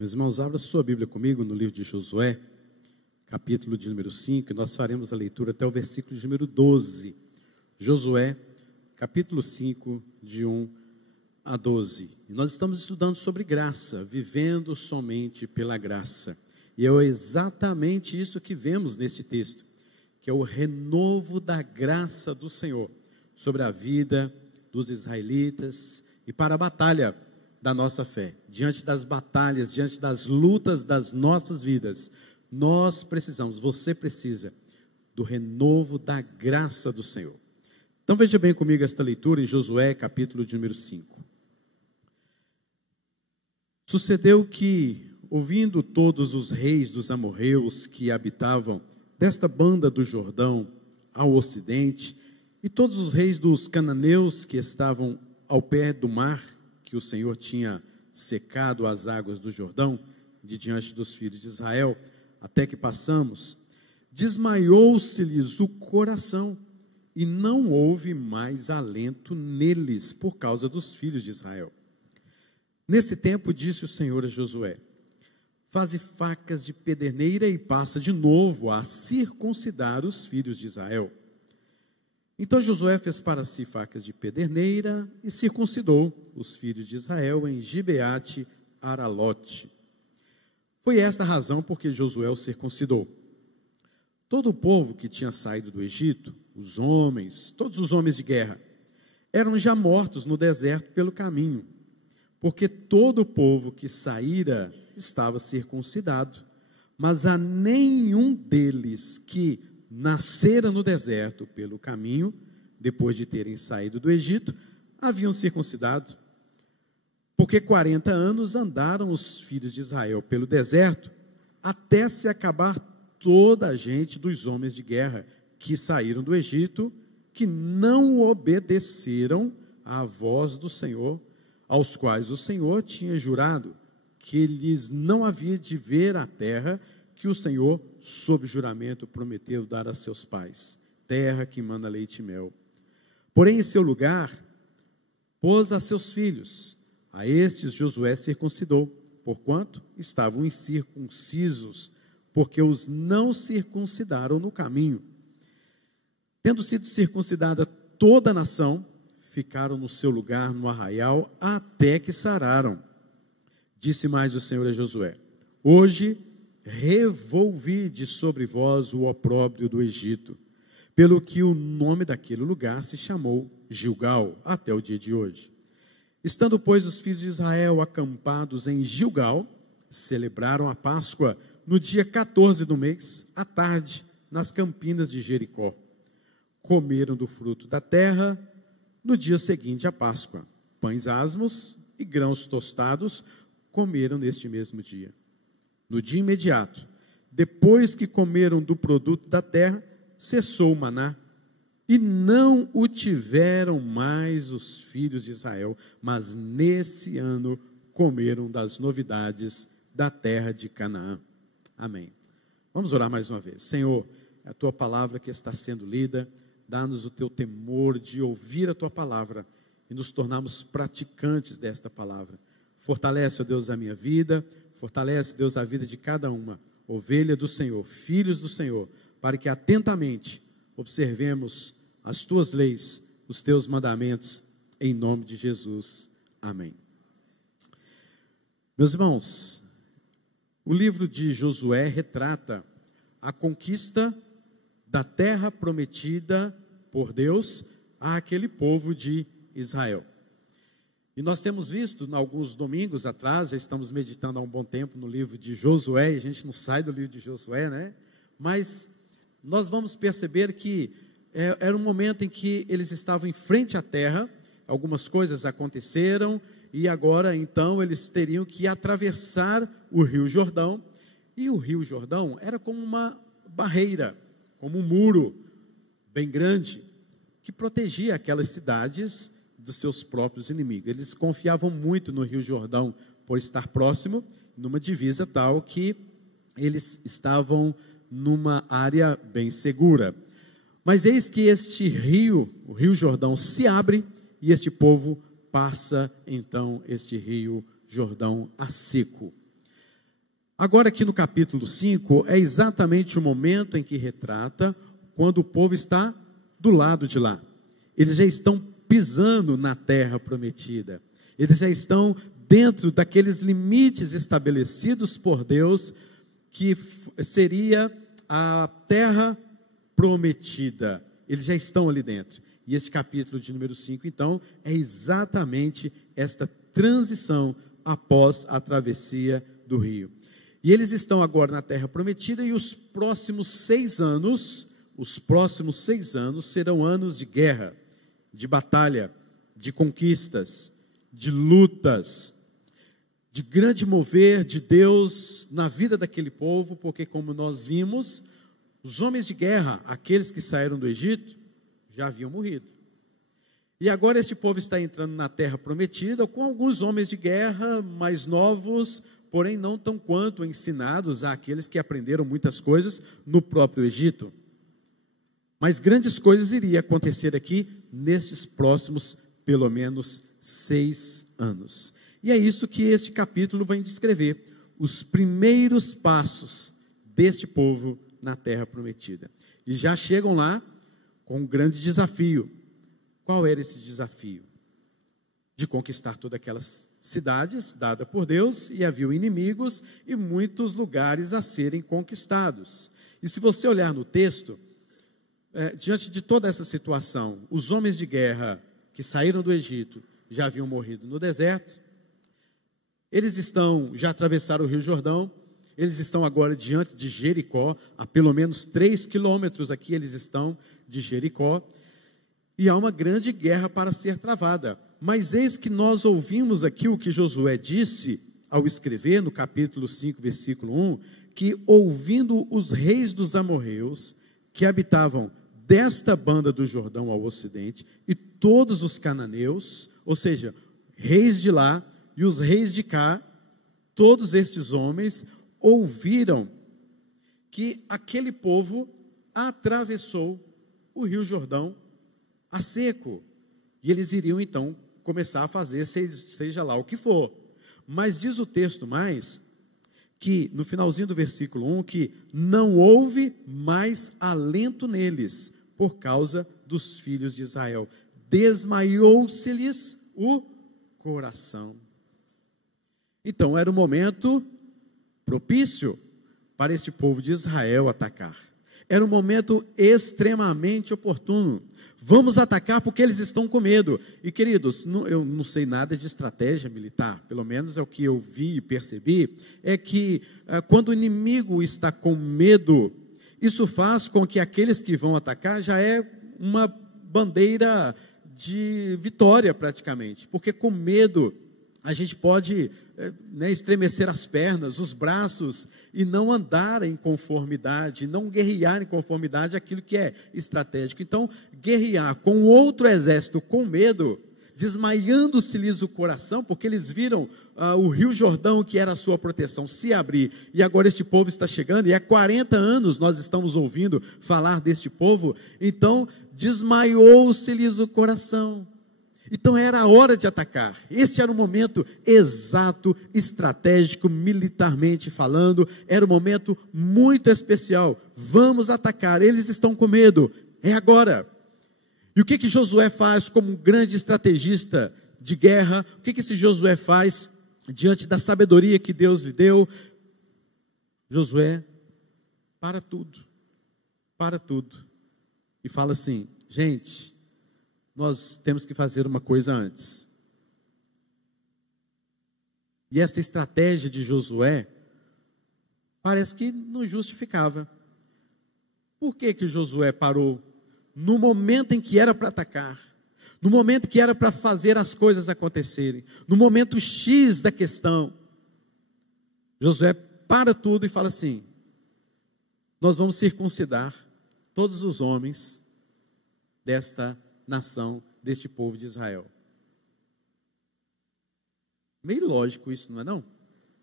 Meus irmãos, abra sua Bíblia comigo no livro de Josué, capítulo de número 5, e nós faremos a leitura até o versículo de número 12. Josué, capítulo 5, de 1 a 12. E nós estamos estudando sobre graça, vivendo somente pela graça. E é exatamente isso que vemos neste texto, que é o renovo da graça do Senhor sobre a vida dos israelitas e para a batalha da nossa fé. Diante das batalhas, diante das lutas das nossas vidas, nós precisamos, você precisa do renovo da graça do Senhor. Então veja bem comigo esta leitura em Josué, capítulo de número 5. Sucedeu que, ouvindo todos os reis dos amorreus que habitavam desta banda do Jordão ao ocidente, e todos os reis dos cananeus que estavam ao pé do mar, que o Senhor tinha secado as águas do Jordão, de diante dos filhos de Israel, até que passamos, desmaiou-se-lhes o coração, e não houve mais alento neles, por causa dos filhos de Israel. Nesse tempo disse o Senhor a Josué: faze facas de pederneira e passa de novo a circuncidar os filhos de Israel. Então Josué fez para si facas de pederneira e circuncidou os filhos de Israel em Gibeate Aralote. Foi esta a razão porque Josué os circuncidou. Todo o povo que tinha saído do Egito, os homens, todos os homens de guerra, eram já mortos no deserto pelo caminho, porque todo o povo que saíra estava circuncidado, mas a nenhum deles que nascera no deserto pelo caminho, depois de terem saído do Egito, haviam circuncidado. Porque 40 anos andaram os filhos de Israel pelo deserto, até se acabar toda a gente dos homens de guerra que saíram do Egito, que não obedeceram à voz do Senhor, aos quais o Senhor tinha jurado que lhes não havia de ver a terra que o Senhor, sob juramento, prometeu dar a seus pais, terra que mana leite e mel. Porém, em seu lugar, pôs a seus filhos. A estes Josué circuncidou, porquanto estavam incircuncisos, porque os não circuncidaram no caminho. Tendo sido circuncidada toda a nação, ficaram no seu lugar no arraial, até que sararam. Disse mais o Senhor a Josué: hoje revolvi de sobre vós o opróbrio do Egito, pelo que o nome daquele lugar se chamou Gilgal, até o dia de hoje. Estando, pois, os filhos de Israel acampados em Gilgal, celebraram a Páscoa no dia 14 do mês, à tarde, nas campinas de Jericó. Comeram do fruto da terra no dia seguinte à Páscoa. Pães asmos e grãos tostados comeram neste mesmo dia. No dia imediato, depois que comeram do produto da terra, cessou o maná, e não o tiveram mais os filhos de Israel, mas nesse ano comeram das novidades da terra de Canaã. Amém. Vamos orar mais uma vez. Senhor, é a tua palavra que está sendo lida, dá-nos o teu temor de ouvir a tua palavra e nos tornarmos praticantes desta palavra. Fortalece, ó Deus, a minha vida, fortalece, Deus, a vida de cada uma, ovelha do Senhor, filhos do Senhor, para que atentamente observemos as tuas leis, os teus mandamentos, em nome de Jesus. Amém. Meus irmãos, o livro de Josué retrata a conquista da terra prometida por Deus àquele povo de Israel. E nós temos visto, em alguns domingos atrás, já estamos meditando há um bom tempo no livro de Josué, e a gente não sai do livro de Josué, né? Mas nós vamos perceber que era um momento em que eles estavam em frente à terra, algumas coisas aconteceram, e agora, então, eles teriam que atravessar o Rio Jordão, e o Rio Jordão era como uma barreira, como um muro bem grande, que protegia aquelas cidades dos seus próprios inimigos. Eles confiavam muito no Rio Jordão por estar próximo, numa divisa tal que eles estavam numa área bem segura. Mas eis que este rio, o Rio Jordão, se abre e este povo passa, então, este Rio Jordão a seco. Agora aqui no capítulo 5, é exatamente o momento em que retrata quando o povo está do lado de lá. Eles já estão pisando na terra prometida. Eles já estão dentro daqueles limites estabelecidos por Deus, que seria a terra prometida. Eles já estão ali dentro. E esse capítulo de número 5, então, é exatamente esta transição após a travessia do rio. E eles estão agora na terra prometida, e os próximos 6 anos serão anos de guerra, de batalha, de conquistas, de lutas, de grande mover de Deus na vida daquele povo, porque como nós vimos, os homens de guerra, aqueles que saíram do Egito, já haviam morrido. E agora este povo está entrando na terra prometida, com alguns homens de guerra mais novos, porém não tão quanto ensinados àqueles que aprenderam muitas coisas no próprio Egito. Mas grandes coisas iriam acontecer aqui, nesses próximos, pelo menos, 6 anos. E é isso que este capítulo vai descrever, os primeiros passos deste povo na terra prometida. E já chegam lá com um grande desafio. Qual era esse desafio? De conquistar todas aquelas cidades dadas por Deus, e havia inimigos e muitos lugares a serem conquistados. E se você olhar no texto, diante de toda essa situação, os homens de guerra que saíram do Egito já haviam morrido no deserto, eles já atravessaram o Rio Jordão, eles estão agora diante de Jericó, a pelo menos 3 quilômetros aqui eles estão de Jericó, e há uma grande guerra para ser travada. Mas eis que nós ouvimos aqui o que Josué disse ao escrever no capítulo 5, versículo 1, que ouvindo os reis dos amorreus, que habitavam desta banda do Jordão ao ocidente, e todos os cananeus, ou seja, reis de lá e os reis de cá, todos estes homens ouviram que aquele povo atravessou o Rio Jordão a seco, e eles iriam então começar a fazer seja lá o que for. Mas diz o texto mais, que no finalzinho do versículo 1, que não houve mais alento neles, por causa dos filhos de Israel. Desmaiou-se-lhes o coração. Então era o momento propício para este povo de Israel atacar. Era um momento extremamente oportuno. Vamos atacar porque eles estão com medo. E queridos, eu não sei nada de estratégia militar, pelo menos é o que eu vi e percebi, é que quando o inimigo está com medo, isso faz com que aqueles que vão atacar já é uma bandeira de vitória praticamente, porque com medo a gente pode estremecer as pernas, os braços, e não andar em conformidade, não guerrear em conformidade àquilo que é estratégico. Então, guerrear com outro exército com medo, desmaiando-se-lhes o coração, porque eles viram o Rio Jordão, que era a sua proteção, se abrir, e agora este povo está chegando, e há 40 anos nós estamos ouvindo falar deste povo, então desmaiou-se-lhes o coração. Então era a hora de atacar. Este era o momento exato, estratégico, militarmente falando, era um momento muito especial. Vamos atacar, eles estão com medo, é agora. E o que Josué faz como um grande estrategista de guerra? O que esse Josué faz diante da sabedoria que Deus lhe deu? Josué para tudo, e fala assim: gente, nós temos que fazer uma coisa antes. E essa estratégia de Josué parece que não justificava. Por que Josué parou no momento em que era para atacar, no momento que era para fazer as coisas acontecerem, no momento X da questão? Josué para tudo e fala assim: nós vamos circuncidar todos os homens desta nação, deste povo de Israel. Meio lógico isso, não é não?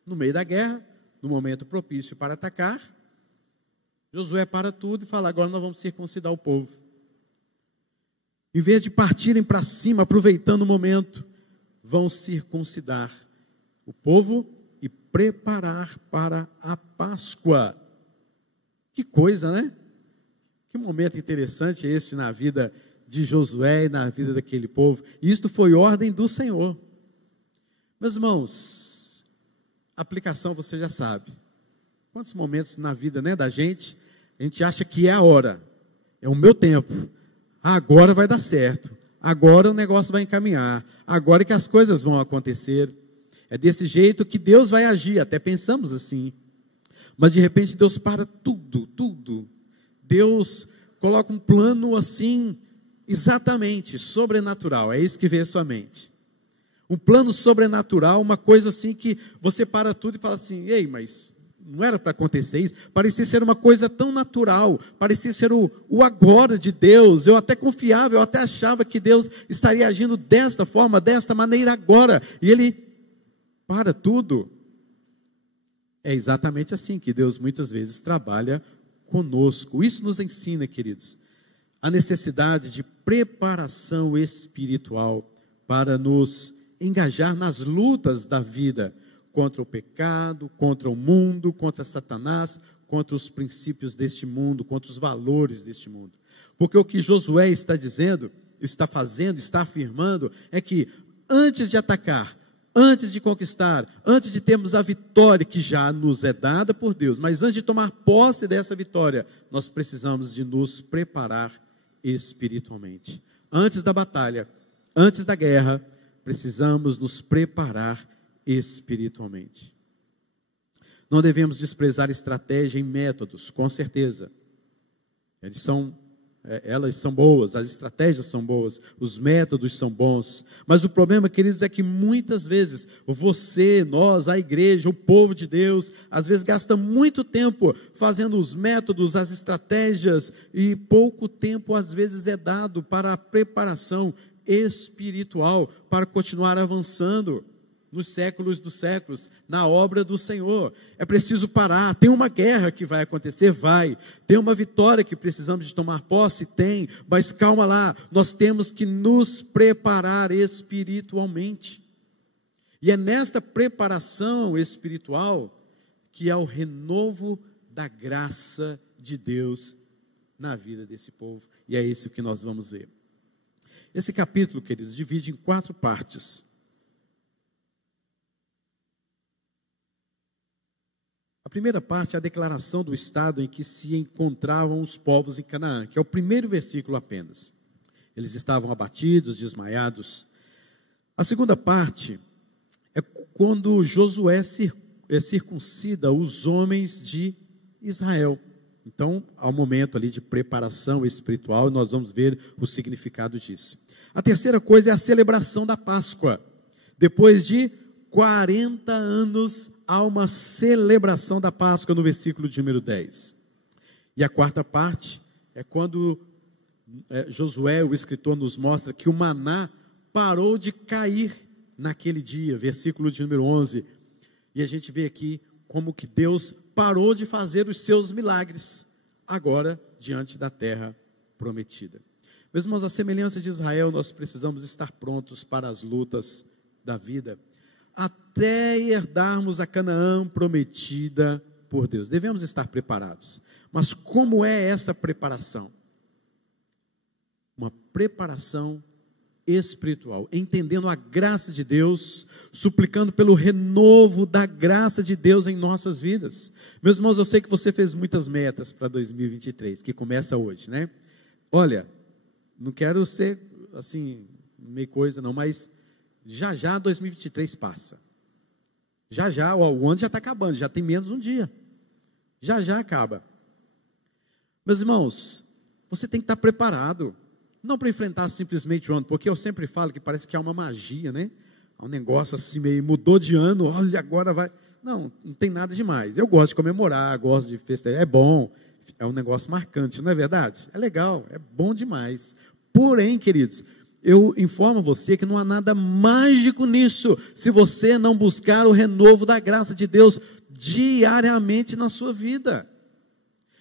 No meio da guerra, no momento propício para atacar, Josué para tudo e fala: agora nós vamos circuncidar o povo. Em vez de partirem para cima, aproveitando o momento, vão circuncidar o povo e preparar para a Páscoa. Que coisa, né? Que momento interessante este na vida de Josué e na vida daquele povo. E isto foi ordem do Senhor. Meus irmãos, a aplicação você já sabe. Quantos momentos na vida, né, da gente, a gente acha que é a hora, é o meu tempo, agora vai dar certo, agora o negócio vai encaminhar, agora que as coisas vão acontecer. É desse jeito que Deus vai agir, até pensamos assim. Mas de repente Deus para tudo. Deus coloca um plano assim, exatamente, sobrenatural. É isso que vem à sua mente. Um plano sobrenatural, uma coisa assim que você para tudo e fala assim, ei, mas não era para acontecer isso? Parecia ser uma coisa tão natural, parecia ser o agora de Deus. Eu até confiava, eu até achava que Deus estaria agindo desta forma, desta maneira agora. E Ele para tudo. É exatamente assim que Deus muitas vezes trabalha conosco. Isso nos ensina, queridos, a necessidade de preparação espiritual para nos engajar nas lutas da vida, contra o pecado, contra o mundo, contra Satanás, contra os princípios deste mundo, contra os valores deste mundo. Porque o que Josué está dizendo, está fazendo, está afirmando, é que antes de atacar, antes de conquistar, antes de termos a vitória que já nos é dada por Deus, mas antes de tomar posse dessa vitória, nós precisamos de nos preparar espiritualmente. Antes da batalha, antes da guerra, precisamos nos preparar espiritualmente. Não devemos desprezar estratégia e métodos, com certeza. Elas são boas, as estratégias são boas, os métodos são bons. Mas o problema, queridos, é que muitas vezes você, nós, a igreja, o povo de Deus, às vezes gasta muito tempo fazendo os métodos, as estratégias, e pouco tempo às vezes é dado para a preparação espiritual, para continuar avançando nos séculos dos séculos, na obra do Senhor. É preciso parar. Tem uma guerra que vai acontecer? Vai. Tem uma vitória que precisamos de tomar posse? Tem. Mas calma lá, nós temos que nos preparar espiritualmente. E é nesta preparação espiritual que há o renovo da graça de Deus na vida desse povo. E é isso que nós vamos ver. Esse capítulo, queridos, divide em 4 partes. A primeira parte é a declaração do estado em que se encontravam os povos em Canaã, que é o primeiro versículo apenas. Eles estavam abatidos, desmaiados. A segunda parte é quando Josué circuncida os homens de Israel. Então, há um momento ali de preparação espiritual, e nós vamos ver o significado disso. A terceira coisa é a celebração da Páscoa. Depois de 40 anos, há uma celebração da Páscoa no versículo de número 10. E a quarta parte é quando Josué, o escritor, nos mostra que o maná parou de cair naquele dia, versículo de número 11. E a gente vê aqui como que Deus parou de fazer os seus milagres, agora diante da terra prometida. Meus irmãos, a semelhança de Israel, nós precisamos estar prontos para as lutas da vida, até herdarmos a Canaã prometida por Deus. Devemos estar preparados. Mas como é essa preparação? Uma preparação espiritual, entendendo a graça de Deus, suplicando pelo renovo da graça de Deus em nossas vidas. Meus irmãos, eu sei que você fez muitas metas para 2023, que começa hoje, né? Olha, não quero ser assim, meio coisa não, mas já 2023 passa. Já, o ano já está acabando, já tem menos um dia. Já acaba. Meus irmãos, você tem que estar preparado. Não para enfrentar simplesmente o ano, porque eu sempre falo que parece que há uma magia, né? Há um negócio assim meio, mudou de ano, olha, agora vai. Não tem nada demais. Eu gosto de comemorar, gosto de festejar, é bom, é um negócio marcante, não é verdade? É legal, é bom demais. Porém, queridos, eu informo você que não há nada mágico nisso, se você não buscar o renovo da graça de Deus diariamente na sua vida.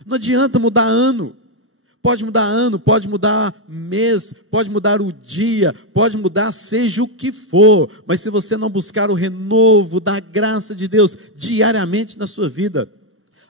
Não adianta mudar ano, Pode mudar ano, pode mudar mês, pode mudar o dia, pode mudar seja o que for, mas se você não buscar o renovo da graça de Deus diariamente na sua vida,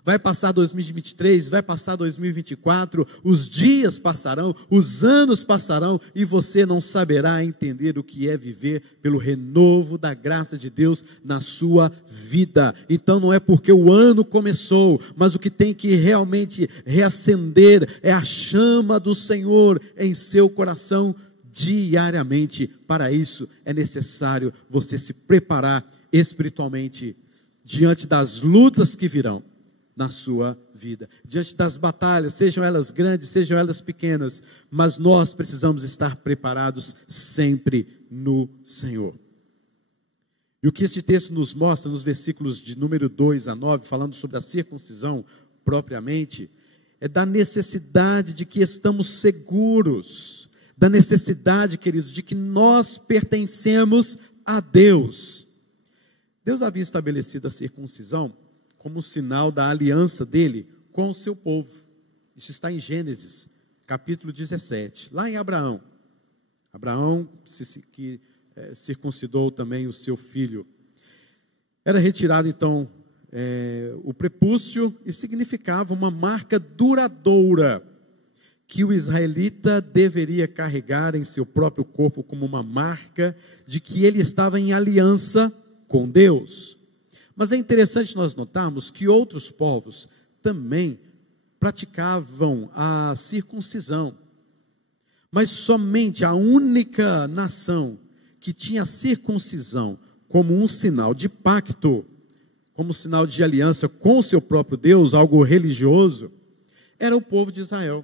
vai passar 2023, vai passar 2024, os dias passarão, os anos passarão, e você não saberá entender o que é viver pelo renovo da graça de Deus na sua vida. Então não é porque o ano começou, mas o que tem que realmente reacender é a chama do Senhor em seu coração diariamente. Para isso é necessário você se preparar espiritualmente diante das lutas que virão na sua vida, diante das batalhas, sejam elas grandes, sejam elas pequenas, mas nós precisamos estar preparados sempre no Senhor. E o que este texto nos mostra nos versículos de número 2 a 9, falando sobre a circuncisão propriamente, é da necessidade de que estamos seguros, da necessidade, queridos, de que nós pertencemos a Deus. Deus havia estabelecido a circuncisão como sinal da aliança dele com o seu povo. Isso está em Gênesis, capítulo 17, lá em Abraão. Abraão que circuncidou também o seu filho. Era retirado então o prepúcio e significava uma marca duradoura que o israelita deveria carregar em seu próprio corpo como uma marca de que ele estava em aliança com Deus. Mas é interessante nós notarmos que outros povos também praticavam a circuncisão. Mas somente a única nação que tinha a circuncisão como um sinal de pacto, como sinal de aliança com o seu próprio Deus, algo religioso, era o povo de Israel.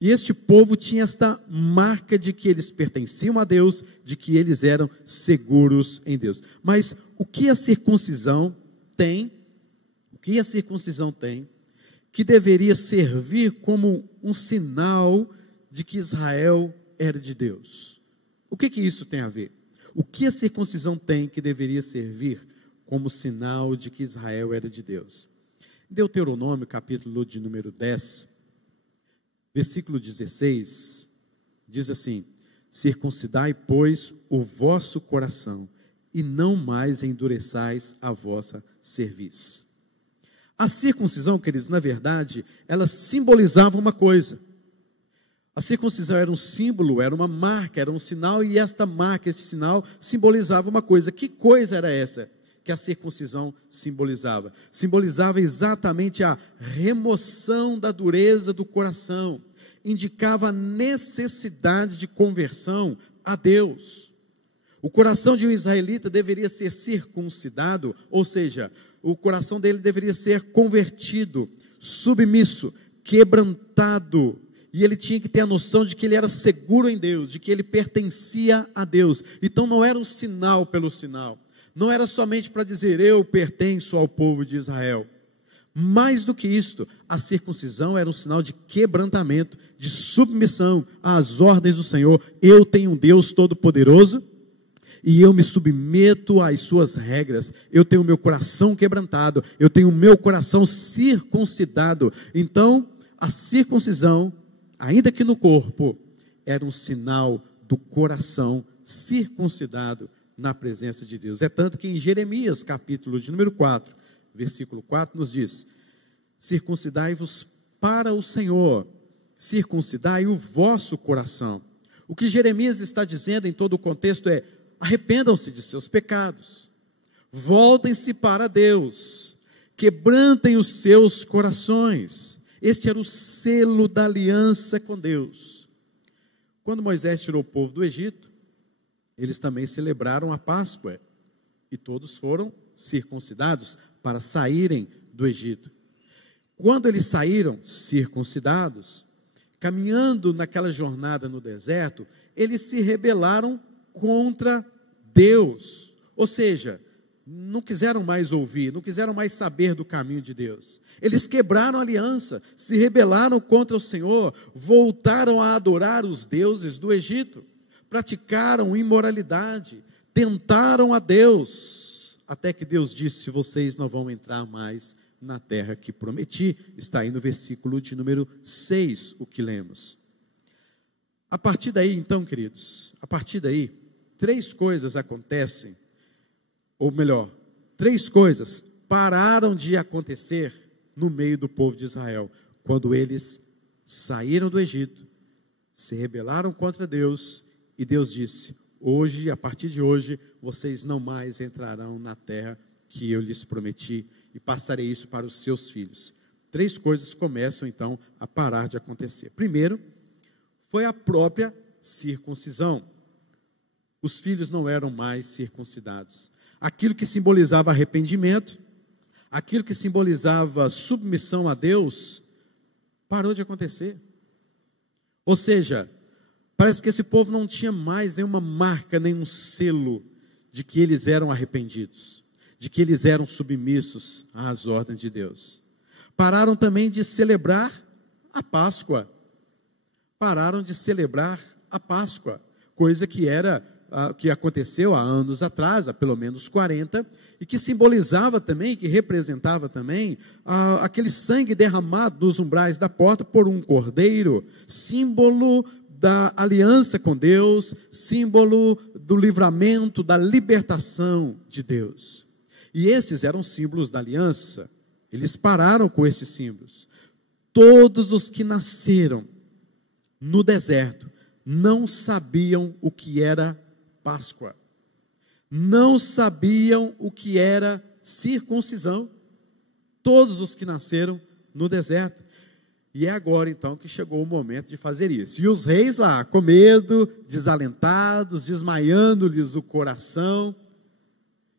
E este povo tinha esta marca de que eles pertenciam a Deus, de que eles eram seguros em Deus. Mas o que a circuncisão tem, que deveria servir como um sinal de que Israel era de Deus? O que isso tem a ver? O que a circuncisão tem que deveria servir como sinal de que Israel era de Deus? Deuteronômio, capítulo de número 10, versículo 16, diz assim: circuncidai, pois, o vosso coração, e não mais endureçais a vossa cerviz. A circuncisão, queridos, na verdade, ela simbolizava uma coisa. A circuncisão era um símbolo, era uma marca, era um sinal, e esta marca, este sinal, simbolizava uma coisa. Que coisa era essa que a circuncisão simbolizava? Simbolizava exatamente a remoção da dureza do coração, indicava a necessidade de conversão a Deus. O coração de um israelita deveria ser circuncidado, ou seja, o coração dele deveria ser convertido, submisso, quebrantado, e ele tinha que ter a noção de que ele era seguro em Deus, de que ele pertencia a Deus. Então não era um sinal pelo sinal, não era somente para dizer eu pertenço ao povo de Israel. Mais do que isto, a circuncisão era um sinal de quebrantamento, de submissão às ordens do Senhor. Eu tenho um Deus todo-poderoso e eu me submeto às suas regras. Eu tenho o meu coração quebrantado, eu tenho o meu coração circuncidado. Então, a circuncisão, ainda que no corpo, era um sinal do coração circuncidado na presença de Deus. É tanto que em Jeremias, capítulo de número 4, versículo 4, nos diz: circuncidai-vos para o Senhor, circuncidai o vosso coração. O que Jeremias está dizendo em todo o contexto é: arrependam-se de seus pecados, voltem-se para Deus, quebrantem os seus corações. Este era o selo da aliança com Deus. Quando Moisés tirou o povo do Egito, eles também celebraram a Páscoa, e todos foram circuncidados para saírem do Egito. Quando eles saíram circuncidados, caminhando naquela jornada no deserto, eles se rebelaram contra Deus, ou seja, não quiseram mais ouvir, não quiseram mais saber do caminho de Deus. Eles quebraram a aliança, se rebelaram contra o Senhor, voltaram a adorar os deuses do Egito, praticaram imoralidade, tentaram a Deus, até que Deus disse: vocês não vão entrar mais na terra que prometi. Está aí no versículo de número 6, o que lemos. A partir daí, então, queridos, a partir daí, 3 coisas acontecem, ou melhor, 3 coisas pararam de acontecer no meio do povo de Israel, quando eles saíram do Egito, se rebelaram contra Deus, e Deus disse: hoje, a partir de hoje, vocês não mais entrarão na terra que eu lhes prometi, e passarei isso para os seus filhos. 3 coisas começam então a parar de acontecer. Primeiro, foi a própria circuncisão. Os filhos não eram mais circuncidados. Aquilo que simbolizava arrependimento, aquilo que simbolizava submissão a Deus, parou de acontecer. Ou seja, parece que esse povo não tinha mais nenhuma marca, nenhum selo de que eles eram arrependidos, de que eles eram submissos às ordens de Deus. Pararam também de celebrar a Páscoa. Pararam de celebrar a Páscoa, coisa que aconteceu há anos atrás, há pelo menos 40, e que simbolizava também, que representava também aquele sangue derramado nos umbrais da porta por um cordeiro, símbolo da aliança com Deus, símbolo do livramento, da libertação de Deus. E esses eram símbolos da aliança. Eles pararam com esses símbolos. Todos os que nasceram no deserto não sabiam o que era Páscoa, não sabiam o que era circuncisão, todos os que nasceram no deserto. E é agora então que chegou o momento de fazer isso. E os reis lá, com medo, desalentados, desmaiando-lhes o coração,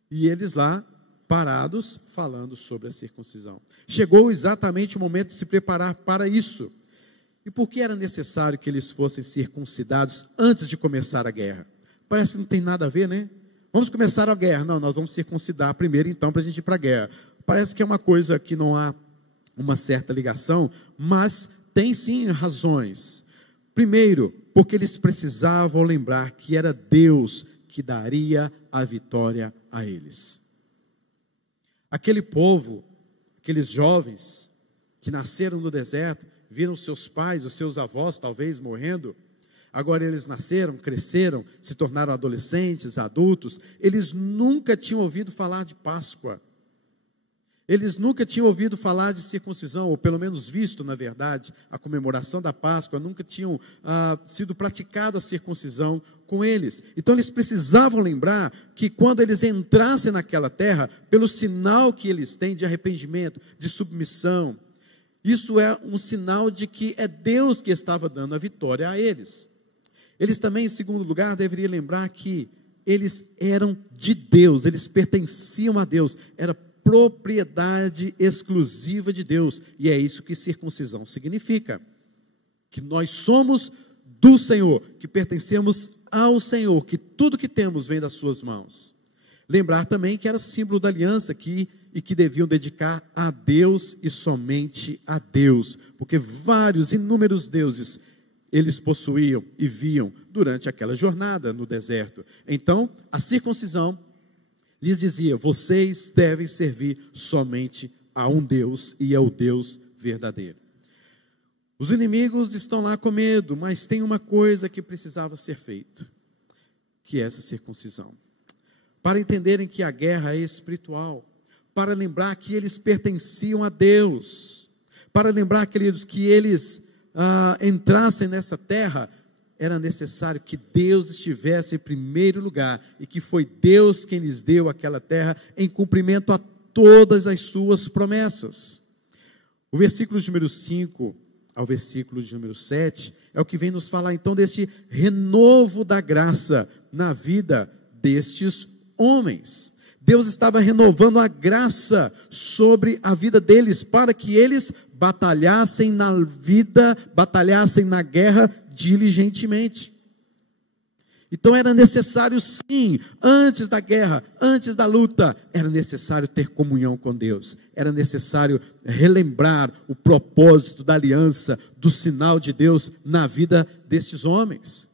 e eles lá parados, falando sobre a circuncisão. Chegou exatamente o momento de se preparar para isso. E por que era necessário que eles fossem circuncidados antes de começar a guerra? Parece que não tem nada a ver, né? Vamos começar a guerra. Não, nós vamos circuncidar primeiro, então, para a gente ir para a guerra. Parece que é uma coisa que não há uma certa ligação, mas tem sim razões. Primeiro, porque eles precisavam lembrar que era Deus que daria a vitória a eles. Aquele povo, aqueles jovens que nasceram no deserto, viram seus pais, os seus avós talvez morrendo, agora eles nasceram, cresceram, se tornaram adolescentes, adultos, eles nunca tinham ouvido falar de Páscoa, eles nunca tinham ouvido falar de circuncisão, ou pelo menos visto, na verdade, a comemoração da Páscoa, nunca tinham sido praticado a circuncisão com eles. Então eles precisavam lembrar que quando eles entrassem naquela terra, pelo sinal que eles têm de arrependimento, de submissão, isso é um sinal de que é Deus que estava dando a vitória a eles. Eles também, em segundo lugar, deveriam lembrar que eles eram de Deus, eles pertenciam a Deus, era propriedade exclusiva de Deus, e é isso que circuncisão significa, que nós somos do Senhor, que pertencemos ao Senhor, que tudo que temos vem das suas mãos. Lembrar também que era símbolo da aliança e que deviam dedicar a Deus e somente a Deus, porque vários, inúmeros deuses eles possuíam e viam durante aquela jornada no deserto. Então, a circuncisão lhes dizia: vocês devem servir somente a um Deus, e ao Deus verdadeiro. Os inimigos estão lá com medo, mas tem uma coisa que precisava ser feita, que é essa circuncisão. Para entenderem que a guerra é espiritual, para lembrar que eles pertenciam a Deus, para lembrar, queridos, que eles entrassem nessa terra, era necessário que Deus estivesse em primeiro lugar, e que foi Deus quem lhes deu aquela terra, em cumprimento a todas as suas promessas. O versículo de número 5 ao versículo de número 7, é o que vem nos falar então deste renovo da graça na vida destes homens. Deus estava renovando a graça sobre a vida deles, para que eles batalhassem na vida, batalhassem na guerra diligentemente. Então era necessário sim, antes da guerra, antes da luta, era necessário ter comunhão com Deus, era necessário relembrar o propósito da aliança, do sinal de Deus na vida destes homens.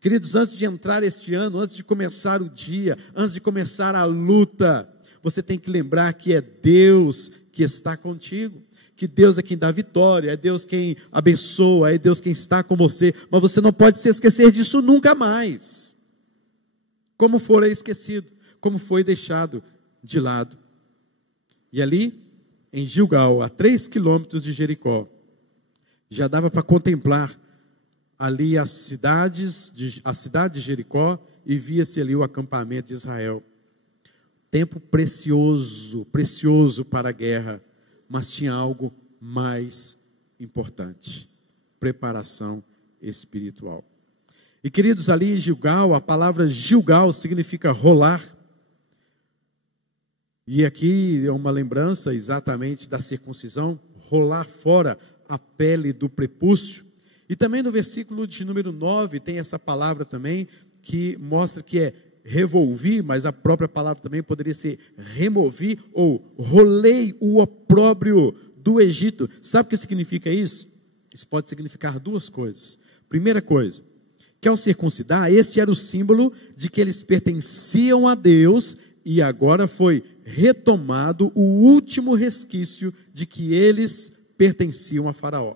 Queridos, antes de entrar este ano, antes de começar o dia, antes de começar a luta, você tem que lembrar que é Deus que está contigo, que Deus é quem dá vitória, é Deus quem abençoa, é Deus quem está com você, mas você não pode se esquecer disso nunca mais, como for esquecido, como foi deixado de lado. E ali, em Gilgal, a 3 quilômetros de Jericó, já dava para contemplar ali a cidade de Jericó, e via-se ali o acampamento de Israel. Tempo precioso, precioso para a guerra, mas tinha algo mais importante: preparação espiritual. E queridos, ali em Gilgal, a palavra Gilgal significa rolar, e aqui é uma lembrança exatamente da circuncisão, rolar fora a pele do prepúcio. E também no versículo de número 9 tem essa palavra também, que mostra que é revolvi, mas a própria palavra também poderia ser removi, ou rolei o opróbrio do Egito. Sabe o que significa isso? Isso pode significar duas coisas. Primeira coisa, que ao circuncidar, este era o símbolo de que eles pertenciam a Deus, e agora foi retomado o último resquício de que eles pertenciam a Faraó.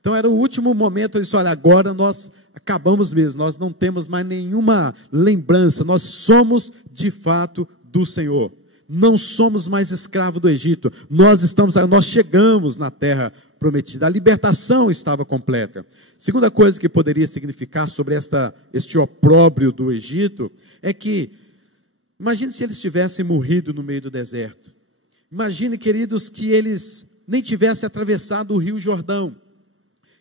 Então era o último momento, eles olha, agora nós acabamos mesmo, nós não temos mais nenhuma lembrança, nós somos de fato do Senhor, não somos mais escravos do Egito, nós chegamos na terra prometida, a libertação estava completa. Segunda coisa que poderia significar sobre este opróbrio do Egito, é que, imagine se eles tivessem morrido no meio do deserto, imagine, queridos, que eles nem tivessem atravessado o rio Jordão.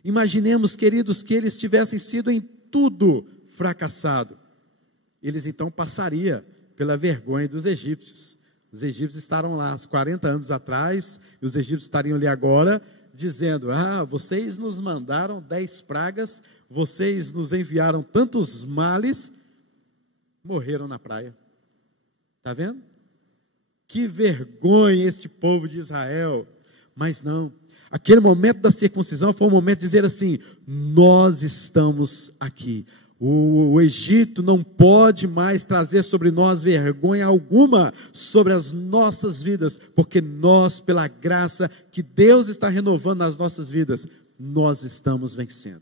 Imaginemos, queridos, que eles tivessem sido em tudo fracassado. Eles então passariam pela vergonha dos egípcios. Os egípcios estavam lá há 40 anos atrás, e os egípcios estariam ali agora, dizendo, vocês nos mandaram 10 pragas, vocês nos enviaram tantos males, morreram na praia. Está vendo? Que vergonha este povo de Israel. Mas não, aquele momento da circuncisão foi um momento de dizer assim, nós estamos aqui. O Egito não pode mais trazer sobre nós vergonha alguma sobre as nossas vidas, porque nós, pela graça que Deus está renovando nas nossas vidas, nós estamos vencendo.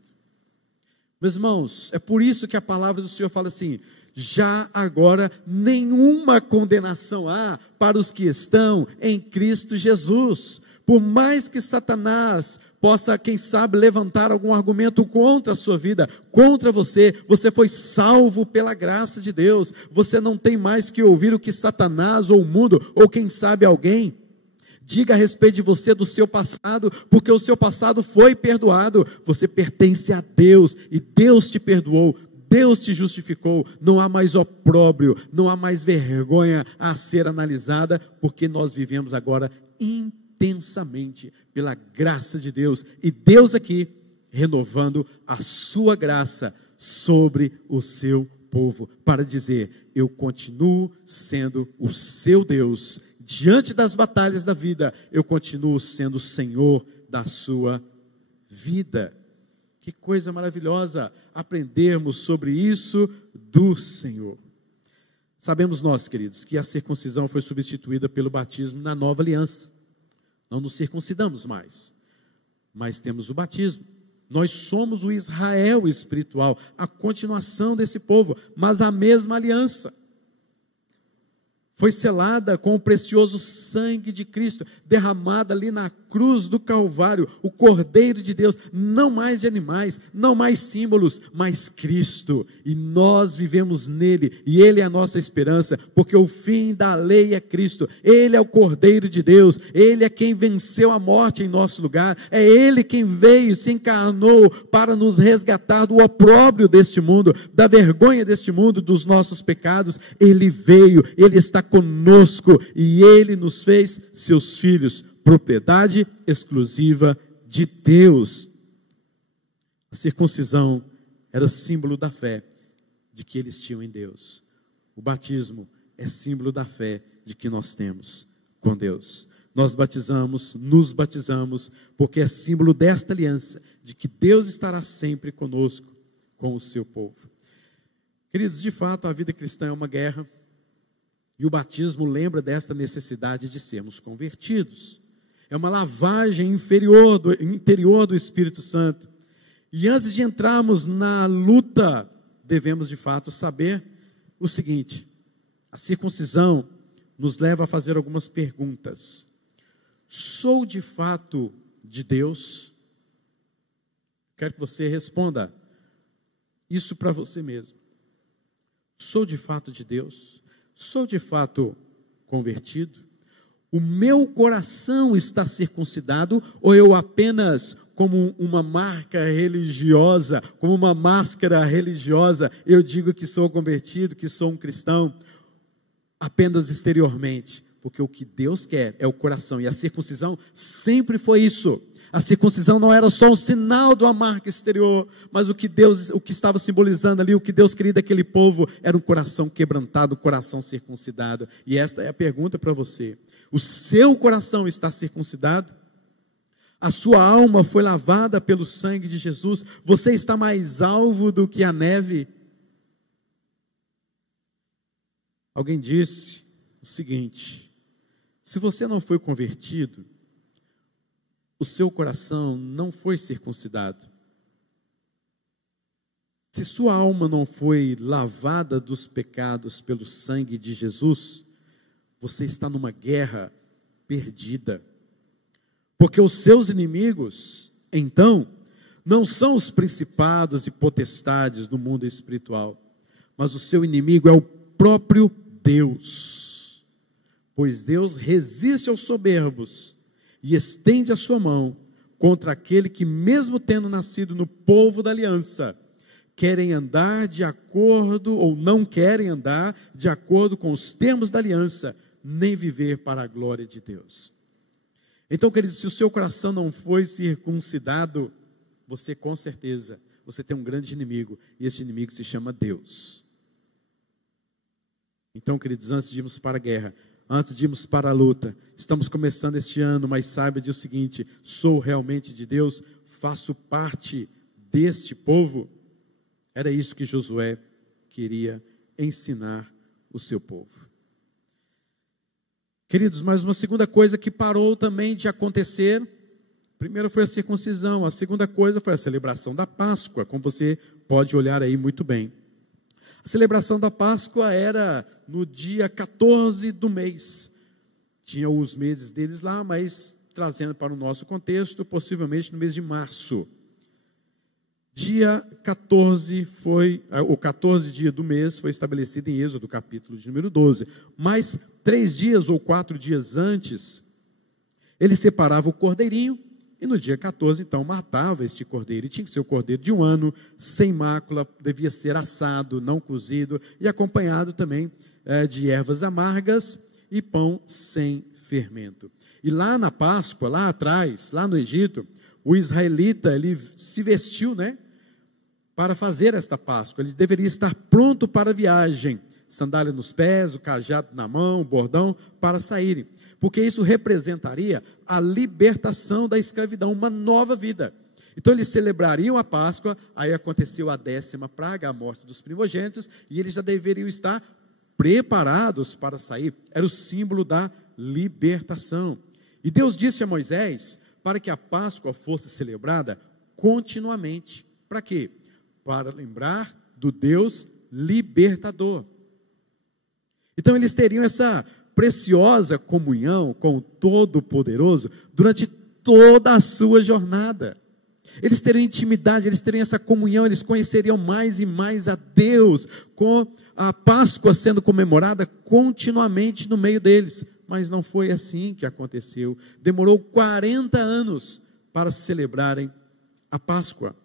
Meus irmãos, é por isso que a palavra do Senhor fala assim, já agora nenhuma condenação há para os que estão em Cristo Jesus. Por mais que Satanás possa, quem sabe, levantar algum argumento contra a sua vida, contra você, você foi salvo pela graça de Deus, você não tem mais que ouvir o que Satanás ou o mundo, ou quem sabe alguém, diga a respeito de você, do seu passado, porque o seu passado foi perdoado, você pertence a Deus, e Deus te perdoou, Deus te justificou, não há mais opróbrio, não há mais vergonha a ser analisada, porque nós vivemos agora intensamente pela graça de Deus, e Deus aqui renovando a sua graça sobre o seu povo, para dizer, eu continuo sendo o seu Deus, diante das batalhas da vida, eu continuo sendo o Senhor da sua vida. Que coisa maravilhosa aprendermos sobre isso do Senhor. Sabemos nós, queridos, que a circuncisão foi substituída pelo batismo na nova aliança. Não nos circuncidamos mais, mas temos o batismo. Nós somos o Israel espiritual, a continuação desse povo, mas a mesma aliança. Foi selada com o precioso sangue de Cristo, derramado ali na cruz do Calvário, o Cordeiro de Deus, não mais de animais, não mais símbolos, mas Cristo, e nós vivemos nele, e ele é a nossa esperança, porque o fim da lei é Cristo, ele é o Cordeiro de Deus, ele é quem venceu a morte em nosso lugar, é ele quem veio, se encarnou para nos resgatar do opróbrio deste mundo, da vergonha deste mundo, dos nossos pecados, ele veio, ele está conosco, e ele nos fez seus filhos, propriedade exclusiva de Deus. A circuncisão era símbolo da fé de que eles tinham em Deus. O batismo é símbolo da fé de que nós temos com Deus. Nós nos batizamos, porque é símbolo desta aliança, de que Deus estará sempre conosco, com o seu povo. Queridos, de fato, a vida cristã é uma guerra, E o batismo lembra desta necessidade de sermos convertidos. É uma lavagem interior do Espírito Santo. E antes de entrarmos na luta, devemos de fato saber o seguinte: a circuncisão nos leva a fazer algumas perguntas. Sou de fato de Deus? Quero que você responda isso para você mesmo. Sou de fato de Deus? Sou de fato convertido? O meu coração está circuncidado ou eu apenas, como uma marca religiosa, como uma máscara religiosa, eu digo que sou convertido, que sou um cristão, apenas exteriormente? Porque o que Deus quer é o coração, e a circuncisão sempre foi isso. A circuncisão não era só um sinal de uma marca exterior, mas o que estava simbolizando ali, o que Deus queria daquele povo, era um coração quebrantado, um coração circuncidado. E esta é a pergunta para você: o seu coração está circuncidado? A sua alma foi lavada pelo sangue de Jesus? Você está mais alvo do que a neve? Alguém disse o seguinte: se você não foi convertido, o seu coração não foi circuncidado. Se sua alma não foi lavada dos pecados pelo sangue de Jesus, você está numa guerra perdida. Porque os seus inimigos, então, não são os principados e potestades do mundo espiritual, mas o seu inimigo é o próprio Deus. Pois Deus resiste aos soberbos e estende a sua mão contra aquele que, mesmo tendo nascido no povo da aliança, querem andar de acordo, ou não querem andar de acordo com os termos da aliança, nem viver para a glória de Deus. Então, querido, se o seu coração não foi circuncidado, você com certeza, você tem um grande inimigo, e esse inimigo se chama Deus. Então, queridos, antes de irmos para a guerra, antes de irmos para a luta, estamos começando este ano, mas saiba de o seguinte: sou realmente de Deus, faço parte deste povo. Era isso que Josué queria ensinar o seu povo. Queridos, mas uma segunda coisa que parou também de acontecer, primeiro foi a circuncisão, a segunda coisa foi a celebração da Páscoa, como você pode olhar aí muito bem. A celebração da Páscoa era no dia 14 do mês. Tinha os meses deles lá, mas trazendo para o nosso contexto, possivelmente no mês de março. Dia 14 o 14 dia do mês foi estabelecido em Êxodo, capítulo de número 12. Mas 3 dias ou 4 dias antes, ele separava o cordeirinho, e no dia 14, então, matava este cordeiro. E tinha que ser o cordeiro de 1 ano, sem mácula, devia ser assado, não cozido, e acompanhado também de ervas amargas e pão sem fermento. E lá na Páscoa, lá atrás, lá no Egito, o israelita, ele se vestiu, para fazer esta Páscoa. Ele deveria estar pronto para a viagem. Sandália nos pés, o cajado na mão, o bordão, para saírem. Porque isso representaria a libertação da escravidão, uma nova vida. Então eles celebrariam a Páscoa, aí aconteceu a 10ª praga, a morte dos primogênitos, e eles já deveriam estar preparados para sair. Era o símbolo da libertação. E Deus disse a Moisés para que a Páscoa fosse celebrada continuamente. Para quê? Para lembrar do Deus libertador. Então eles teriam essa preciosa comunhão com o Todo-Poderoso durante toda a sua jornada. Eles teriam intimidade, eles teriam essa comunhão, eles conheceriam mais e mais a Deus, com a Páscoa sendo comemorada continuamente no meio deles. Mas não foi assim que aconteceu. Demorou 40 anos para celebrarem a Páscoa.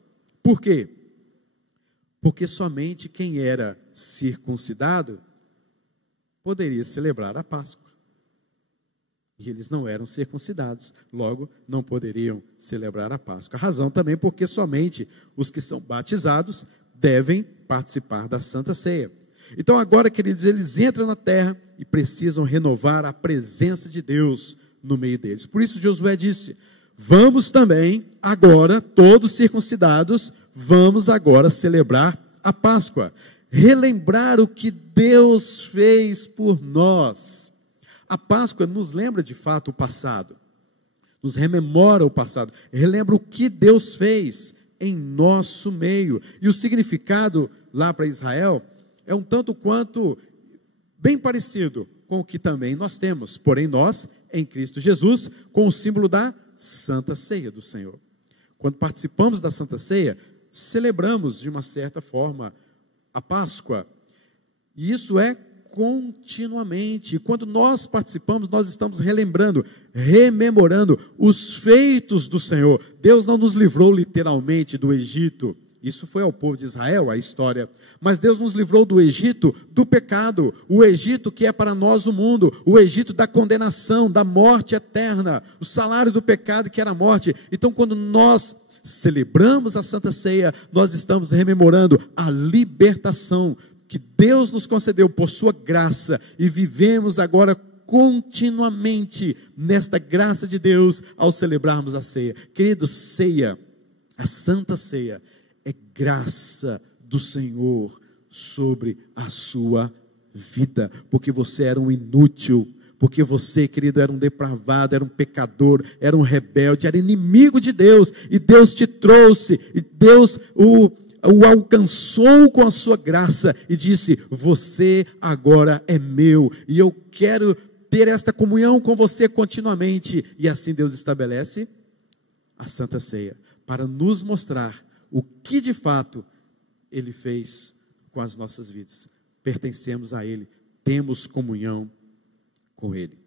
Por quê? Porque somente quem era circuncidado poderia celebrar a Páscoa. E eles não eram circuncidados, logo não poderiam celebrar a Páscoa. A razão também porque somente os que são batizados devem participar da Santa Ceia. Então agora, queridos, eles entram na terra e precisam renovar a presença de Deus no meio deles. Por isso Josué disse: vamos também agora, todos circuncidados, vamos agora celebrar a Páscoa. relembrar o que Deus fez por nós. A Páscoa nos lembra de fato o passado, nos rememora o passado, relembra o que Deus fez em nosso meio. E o significado lá para Israel é um tanto quanto bem parecido com o que também nós temos, porém nós, em Cristo Jesus, com o símbolo da Santa Ceia do Senhor. Quando participamos da Santa Ceia, celebramos de uma certa forma a Páscoa, e isso é continuamente. Quando nós participamos, nós estamos relembrando, rememorando os feitos do Senhor. Deus não nos livrou literalmente do Egito, isso foi ao povo de Israel, a história, mas Deus nos livrou do Egito, do pecado, o Egito que é para nós o mundo, o Egito da condenação, da morte eterna, o salário do pecado que era a morte. Então quando nós celebramos a Santa Ceia, nós estamos rememorando a libertação que Deus nos concedeu por sua graça, e vivemos agora continuamente nesta graça de Deus ao celebrarmos a ceia. Querido, ceia, a Santa Ceia, é graça do Senhor sobre a sua vida, porque você era um inútil, porque você, querido, era um depravado, era um pecador, era um rebelde, era inimigo de Deus, e Deus te trouxe, e Deus o alcançou com a sua graça, e disse: você agora é meu, e eu quero ter esta comunhão com você continuamente. E assim Deus estabelece a Santa Ceia, para nos mostrar o que de fato Ele fez com as nossas vidas. Pertencemos a Ele, temos comunhão com Ele.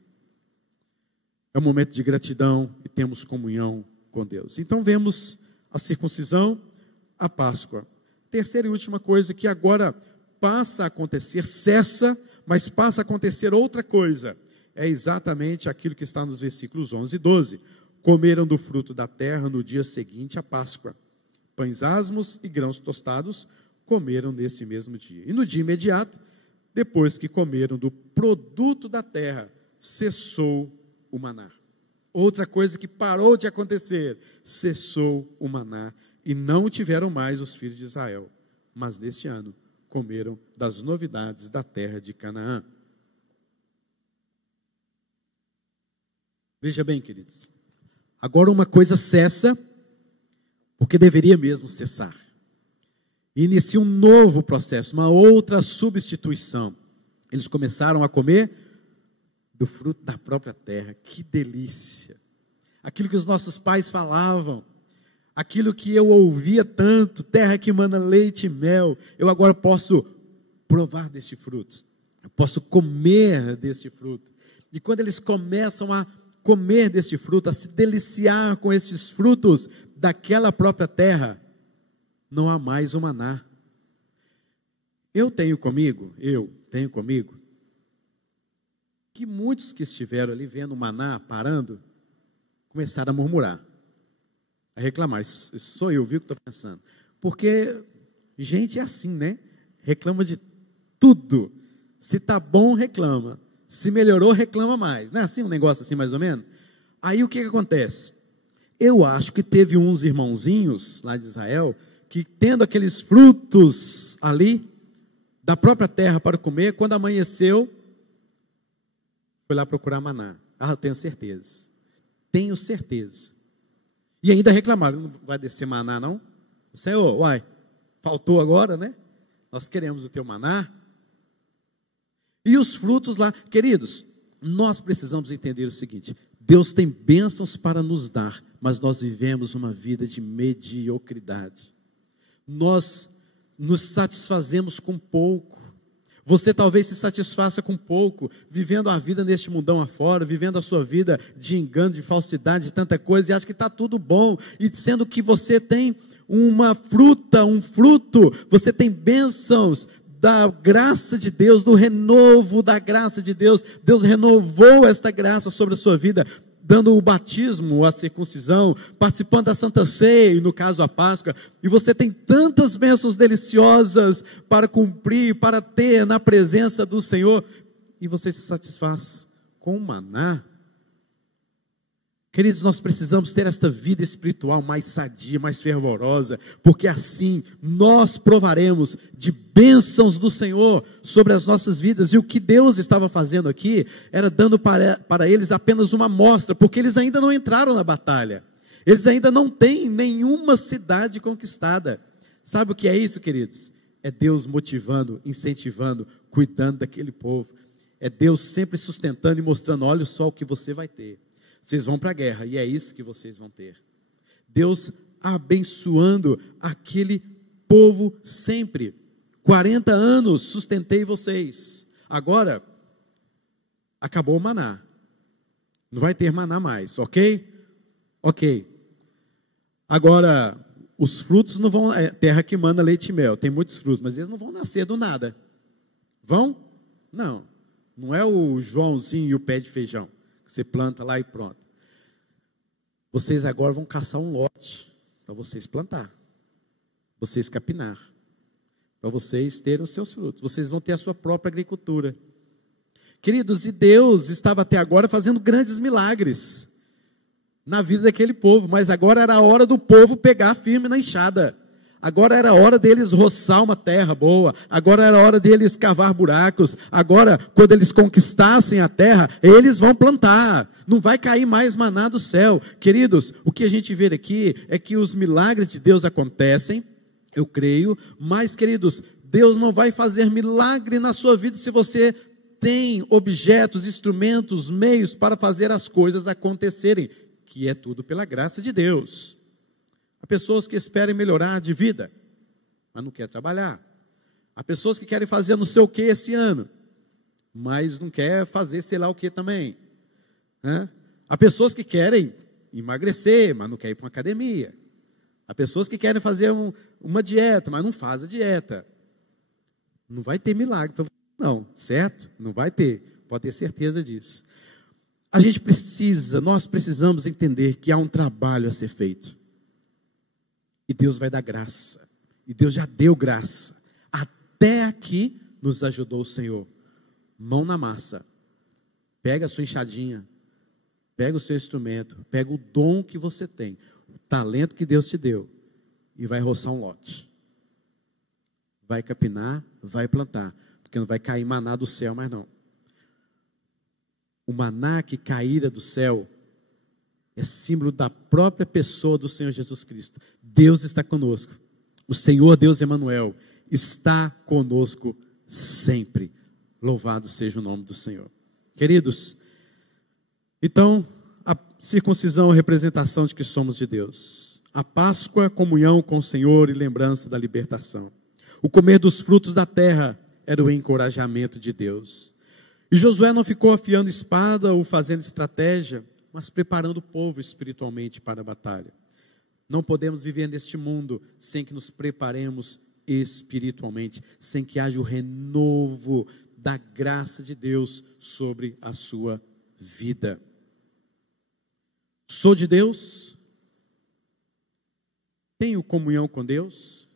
É um momento de gratidão e temos comunhão com Deus. Então vemos a circuncisão, a Páscoa. Terceira e última coisa que agora passa a acontecer, cessa, mas passa a acontecer outra coisa. É exatamente aquilo que está nos versículos 11 e 12. Comeram do fruto da terra no dia seguinte à Páscoa. Pães asmos e grãos tostados comeram nesse mesmo dia. E no dia imediato, depois que comeram do produto da terra, cessou o maná. Outra coisa que parou de acontecer, cessou o maná, e não tiveram mais os filhos de Israel, mas neste ano comeram das novidades da terra de Canaã. Veja bem, queridos, agora uma coisa cessa, porque deveria mesmo cessar. E inicia um novo processo, uma outra substituição. Eles começaram a comer do fruto da própria terra. Que delícia! Aquilo que os nossos pais falavam, aquilo que eu ouvia tanto, terra que emana leite e mel, eu agora posso provar deste fruto, eu posso comer deste fruto. E quando eles começam a comer deste fruto, a se deliciar com estes frutos daquela própria terra, não há mais o maná. Eu tenho comigo, que muitos que estiveram ali vendo o maná parando, começaram a murmurar, a reclamar. Isso sou eu, viu, que estou pensando. Porque gente é assim, né? Reclama de tudo. Se está bom, reclama. Se melhorou, reclama mais. Não é assim um negócio assim, mais ou menos? Aí o que acontece? Eu acho que teve uns irmãozinhos lá de Israel, que tendo aqueles frutos ali, da própria terra para comer, quando amanheceu, foi lá procurar maná. Ah, eu tenho certeza. Tenho certeza. E ainda reclamaram: não vai descer maná não? Senhor, uai, faltou agora, né? Nós queremos o teu maná. E os frutos lá, queridos, nós precisamos entender o seguinte: Deus tem bênçãos para nos dar, mas nós vivemos uma vida de mediocridade. Nós nos satisfazemos com pouco. Você talvez se satisfaça com pouco, vivendo a vida neste mundão afora, vivendo a sua vida de engano, de falsidade, de tanta coisa, e acha que está tudo bom, e sendo que você tem uma fruta, um fruto, você tem bênçãos da graça de Deus, do renovo da graça de Deus. Deus renovou esta graça sobre a sua vida, dando o batismo, a circuncisão, participando da Santa Ceia, e no caso a Páscoa, e você tem tantas bênçãos deliciosas para cumprir, para ter na presença do Senhor, e você se satisfaz com o maná. Queridos, nós precisamos ter esta vida espiritual mais sadia, mais fervorosa, porque assim nós provaremos de bênçãos do Senhor sobre as nossas vidas. E o que Deus estava fazendo aqui era dando para eles apenas uma amostra, porque eles ainda não entraram na batalha. Eles ainda não têm nenhuma cidade conquistada. Sabe o que é isso, queridos? É Deus motivando, incentivando, cuidando daquele povo. É Deus sempre sustentando e mostrando: olha só o que você vai ter. Vocês vão para a guerra e é isso que vocês vão ter. Deus abençoando aquele povo sempre. 40 anos sustentei vocês. Agora, acabou o maná. Não vai ter maná mais, ok? Ok. Agora, os frutos não vão... terra que manda leite e mel. Tem muitos frutos, mas eles não vão nascer do nada. Vão? Não. Não é o Joãozinho e o pé de feijão. Você planta lá e pronto. Vocês agora vão caçar um lote para vocês plantar, vocês capinar, para vocês terem os seus frutos. Vocês vão ter a sua própria agricultura. Queridos, e Deus estava até agora fazendo grandes milagres na vida daquele povo, mas agora era a hora do povo pegar firme na enxada. Agora era a hora deles roçar uma terra boa. Agora era a hora deles cavar buracos. Agora, quando eles conquistassem a terra, eles vão plantar. Não vai cair mais maná do céu. Queridos, o que a gente vê aqui é que os milagres de Deus acontecem, eu creio, mas, queridos, Deus não vai fazer milagre na sua vida se você tem objetos, instrumentos, meios para fazer as coisas acontecerem, que é tudo pela graça de Deus. Há pessoas que esperam melhorar de vida, mas não querem trabalhar. Há pessoas que querem fazer não sei o que esse ano, mas não querem fazer sei lá o que também. Há pessoas que querem emagrecer, mas não querem ir para uma academia. Há pessoas que querem fazer uma dieta, mas não fazem a dieta. Não vai ter milagre para você, não, certo? Não vai ter, pode ter certeza disso. Nós precisamos entender que há um trabalho a ser feito. E Deus vai dar graça. E Deus já deu graça. Até aqui nos ajudou o Senhor. Mão na massa. Pega a sua enxadinha. Pega o seu instrumento. Pega o dom que você tem. O talento que Deus te deu. E vai roçar um lote. Vai capinar, vai plantar. Porque não vai cair maná do céu mais não. O maná que caíra do céu é símbolo da própria pessoa do Senhor Jesus Cristo. Deus está conosco. O Senhor Deus Emanuel está conosco sempre. Louvado seja o nome do Senhor. Queridos, então, a circuncisão é a representação de que somos de Deus. A Páscoa, comunhão com o Senhor e lembrança da libertação. O comer dos frutos da terra era o encorajamento de Deus. E Josué não ficou afiando espada ou fazendo estratégia, mas preparando o povo espiritualmente para a batalha. Não podemos viver neste mundo sem que nos preparemos espiritualmente, sem que haja o renovo da graça de Deus sobre a sua vida. Sou de Deus? Tenho comunhão com Deus?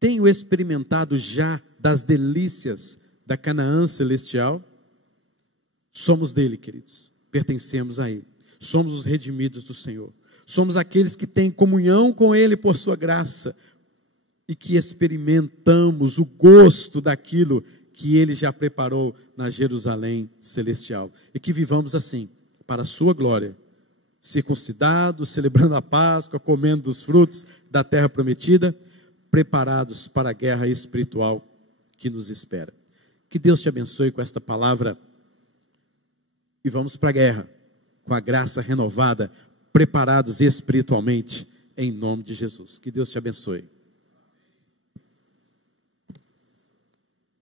Tenho experimentado já das delícias da Canaã celestial? Somos dele, queridos. Pertencemos a ele. Somos os redimidos do Senhor. Somos aqueles que têm comunhão com ele por sua graça e que experimentamos o gosto daquilo que ele já preparou na Jerusalém celestial. E que vivamos assim, para a sua glória, circuncidados, celebrando a Páscoa, comendo dos frutos da terra prometida, preparados para a guerra espiritual que nos espera. Que Deus te abençoe com esta palavra. E vamos para a guerra, com a graça renovada, preparados espiritualmente, em nome de Jesus. Que Deus te abençoe.